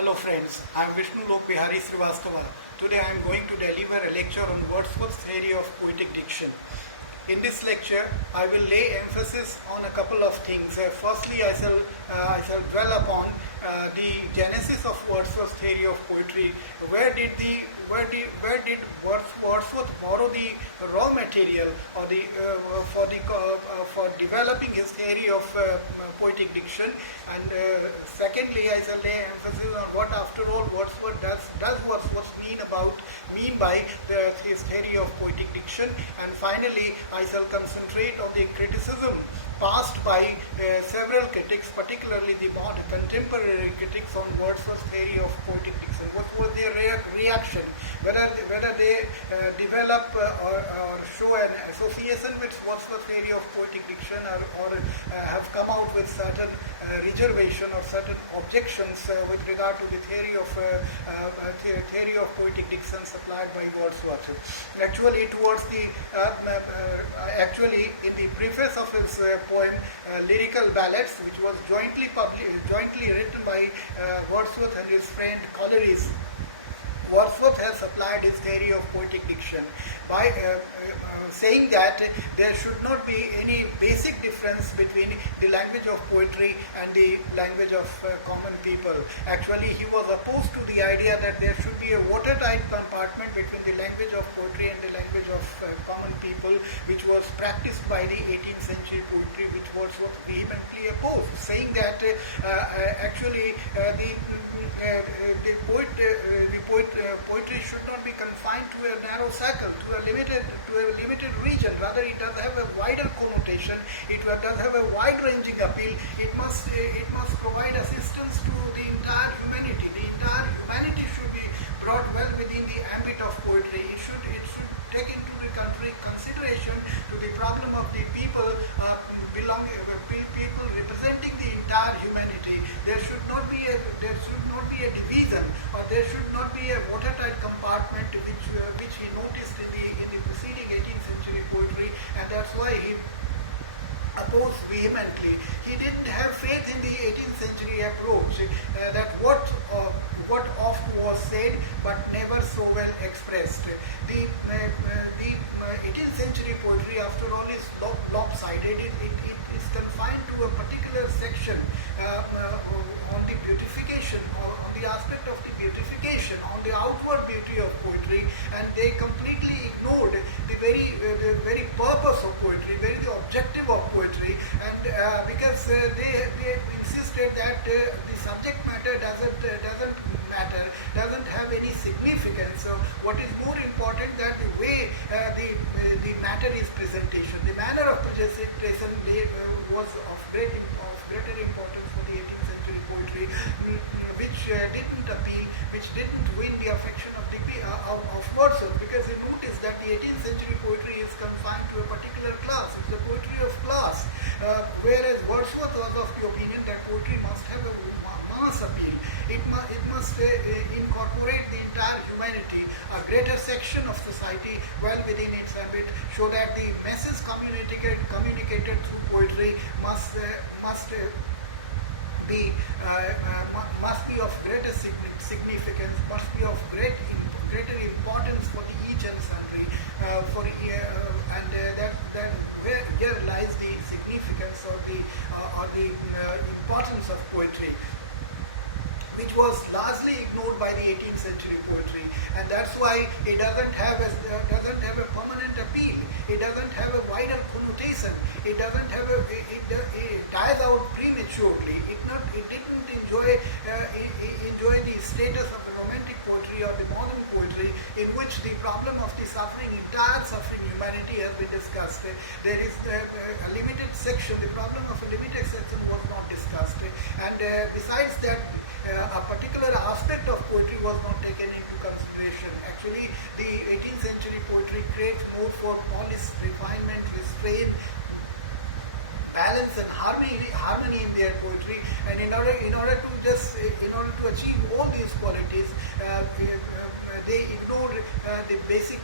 Hello friends, I am Vishnu Lok Bihari Srivastava. Today I am going to deliver a lecture on Wordsworth's theory of poetic diction. In this lecture, I will lay emphasis on a couple of things. Firstly, I shall dwell upon the genesis of Wordsworth's theory of poetry. Where did Wordsworth borrow the raw material or for developing his theory of poetic diction? And secondly, I shall lay emphasis on what, after all, Wordsworth does Wordsworth mean by his theory of poetic diction. And finally, I shall concentrate on the criticism passed by several critics, particularly the more contemporary critics, on Wordsworth's theory of poetic diction. What was their reaction? Whether they develop or show an association with Wordsworth's theory of poetic diction, or have come out with certain reservation or certain objections with regard to the theory of poetic diction supplied by Wordsworth. Actually, in the preface of his poem Lyrical Ballads, which was jointly written by Wordsworth and his friend Coleridge, Wordsworth has supplied his theory of poetic diction by saying that there should not be any basic difference between the language of poetry and the language of common people. Actually, he was opposed to the idea that there should be a watertight compartment between the language of poetry and the language of common people, which was practiced by the 18th century poetry, which Wordsworth vehemently opposed, saying that poetry should not be confined to a narrow circle, to a limited region. Rather, it does have a wider connotation. It does have a wide-ranging appeal. It must provide assistance to the entire humanity. The entire humanity should be brought well within the ambit of poetry. It should take into consideration to the problem of the people representing the entire humanity. There should not be a division, or there should not be a watertight compartment, which he noticed in the preceding 18th century poetry, and that's why he opposed vehemently. He didn't have faith in the 18th century approach, that what oft was said but never so well expressed. The 18th century poetry, after all, is lopsided. It is confined to a particular section on the beautification, or on the aspect of the beautification, on the outward beauty of poetry, and they completely ignored the very purpose of poetry, the objective of poetry, and because they insisted that the subject matter doesn't have any significance. So what is more important, that the way the matter is presentation, the manner of presentation was of greater importance for the 18th century poetry, which didn't appeal, which didn't win the affection of Wordsworth, because he noticed that the 18th century poetry is confined to a particular class. It's the poetry of class, whereas Wordsworth was of the opinion that poetry must have a mass appeal. It must incorporate the entire humanity, a greater section of society well within its ambit, so that the message communicated through poetry must be of greater significance, must be of greater importance for each and sundry, here lies the significance or the importance of poetry, which was largely ignored by the 18th century poetry, and that's why it doesn't have a permanent appeal. It doesn't have a wider connotation. It dies out prematurely. It didn't enjoy the status of the romantic poetry or the modern poetry, in which the problem of the entire suffering humanity has been discussed. There is a limited section. The problem of a limited section was not discussed, and besides that, a particular aspect of poetry was not taken into consideration. Actually, the 18th century poetry craves more for polish, refinement, restraint, balance and harmony in their poetry, and in order to achieve all these qualities, they ignored the basic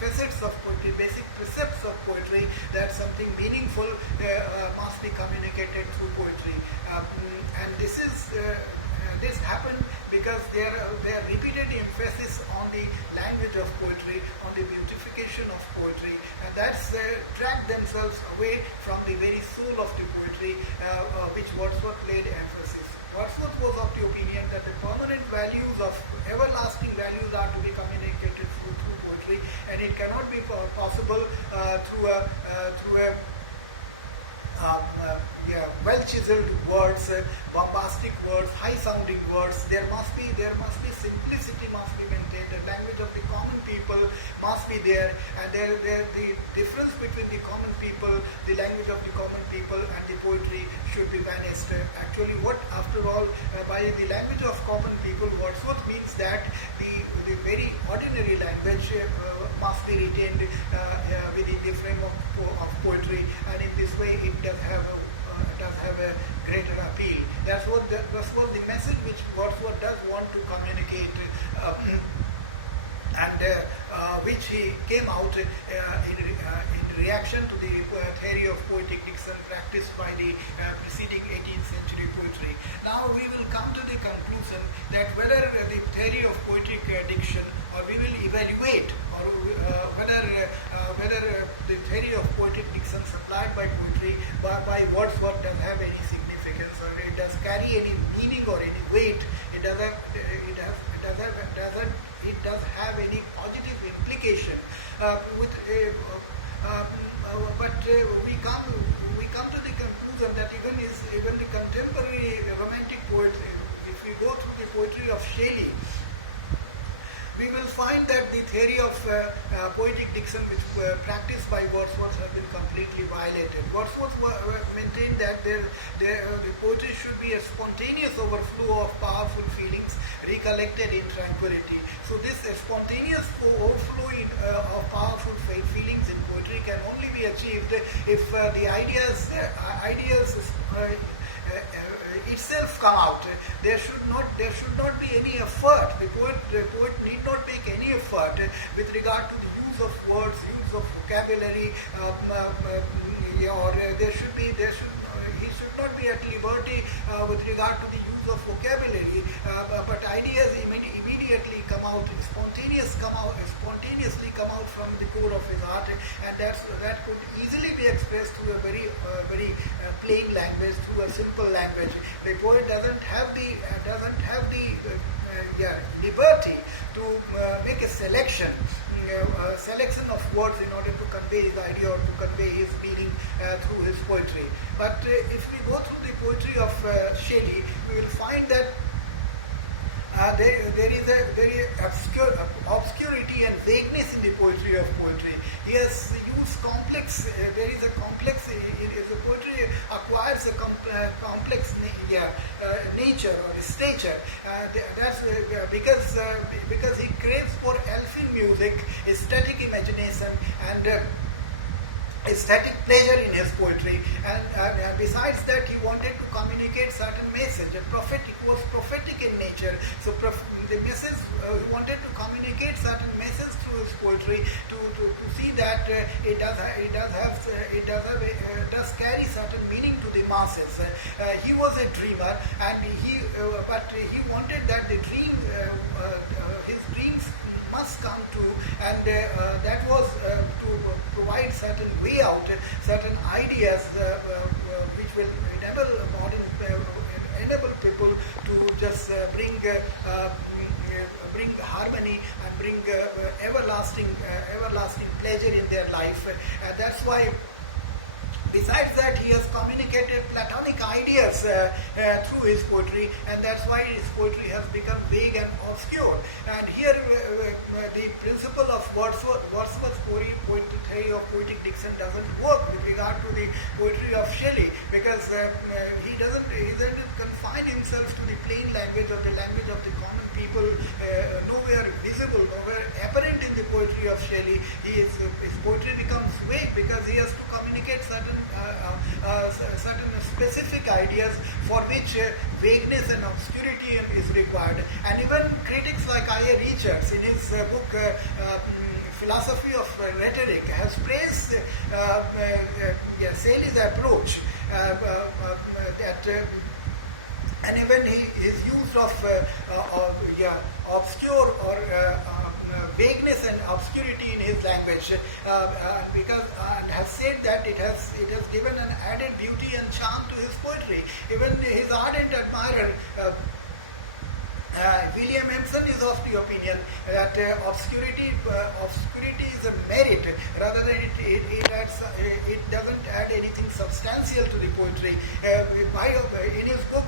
facets of poetry, basic precepts of poetry, that something meaningful must be communicated through poetry, and this happened because their repeated emphasis on the language of poetry, on the beautification of poetry, and that's dragged themselves away from the very soul of the poetry, which Wordsworth laid emphasis. Wordsworth was of the opinion that the permanent values of everlasting values are to be communicated through poetry, and it cannot be possible through a well-chiseled words, bombastic words, high-sounding words. There must be simplicity must be maintained. The language of the common people must be there, and the difference between the common people, the language of the common people, and the poetry should be vanished. Actually, after all, by the language of common people, Wordsworth means that the very ordinary language must be retained within the frame of poetry, and in this way it does have a greater appeal. That was the message which Wordsworth does want to communicate, and which he came out in reaction to the theory of poetic diction practiced by the preceding 18th century poetry. Now we will come to the conclusion that whether the theory of poetic diction, or we will evaluate, or whether the theory of poetic diction supplied by poetry by Wordsworth does have any significance, or it does carry any meaning or any weight. It does have any positive implication. But we come to the conclusion that even the contemporary romantic poets, if we go through the poetry of Shelley, we will find that the theory of poetic diction which practiced by Wordsworth has been completely violated. Wordsworth maintained that the poetry should be a spontaneous overflow of powerful feelings recollected in tranquility. So this spontaneous overflow of powerful feelings in poetry can only be achieved if the ideas itself come out. There should not be any effort. The poet need not make any effort with regard to the use of words, use of vocabulary, or he should not be at liberty with regard to the use of vocabulary, but ideas immediately come out, spontaneously come out from the core of his heart, and that could easily be expressed through a very plain language, through a simple language. The poet doesn't have the liberty to make a selection of words in order to convey his idea or to convey his meaning through his poetry. But if we go through the poetry of Shelley, we will find that there is a very obscurity and vagueness in the poetry of poetry. He has used complex. There is a complex. The poetry acquires a complex nature or stature. That's because he craves for elfin music, ecstatic imagination, and aesthetic pleasure in his poetry, and besides that he wanted to communicate certain message. It was prophetic in nature. So the message he wanted to communicate certain message through his poetry to see that it does carry certain meaning to the masses. He was a dreamer, and he wanted that the dream, his dreams must come true, and that was to provide certain way out, certain ideas which will enable people to just bring harmony and bring everlasting pleasure in their life. That's why, besides that, he has communicated Platonic ideas through his poetry, and that's why his poetry has become vague and obscure. And here the principle of Wordsworth's theory of poetic diction doesn't work with regard to the poetry of Shelley, because he doesn't confine himself to the plain language of the common people, nowhere visible, nowhere apparent in the poetry of Shelley. His poetry becomes vague because he has to communicate certain specific ideas for which vagueness and obscurity is required. And even critics like I.A. Richards, in his book Philosophy of Rhetoric, has praised Shelley's approach, and even his use of obscure or vagueness and obscurity in his language, because and has said that it has given an added beauty and charm to his poetry. Even his ardent admirer, William Emerson, is of the opinion that obscurity is a merit rather than it doesn't add anything substantial to the poetry. In his book,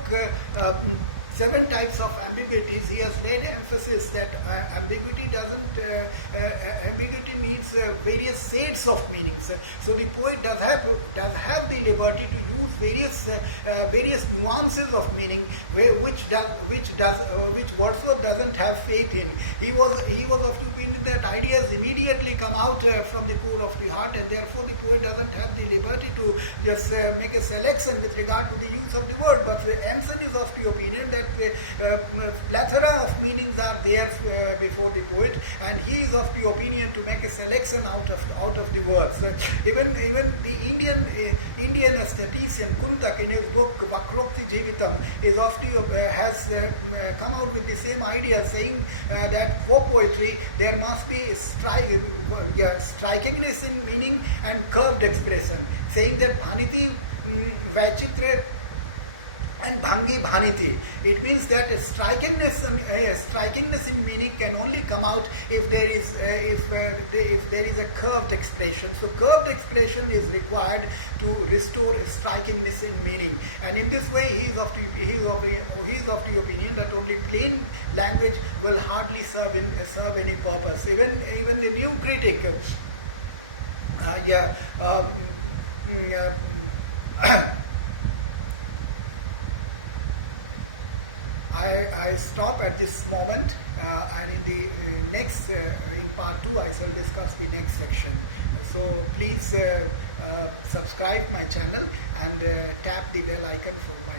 Seven Types of Ambiguities, he has laid emphasis that ambiguity means various shades of meanings. So the poet does have the liberty to use various nuances of meaning, which Wordsworth doesn't have faith in. He was of the opinion that ideas immediately come out from the core of the heart, and therefore the poet doesn't have the liberty to just make a selection with regard to the use of the word. But Emerson is of the opinion that plethora of meanings are there before the poet, and he is of the opinion to make a selection out of the words. Even the Indian aesthetician Kuntak, in his book Vakrokti Jivitam, has come out with the same idea, saying that for poetry there must be strikingness in meaning and curved expression, saying that Bhaniti Vaichitra and Bhangi Bhaniti. It means that strikingness in meaning can only come out if there is a curved expression. So curved expression is required to restore strikingness in meaning. And in this way, he is of the opinion that only plain language will hardly serve any purpose. Even the new critic, I stop at this moment, and in the next, in part 2, I shall discuss the next section. So please subscribe my channel and tap the bell icon for my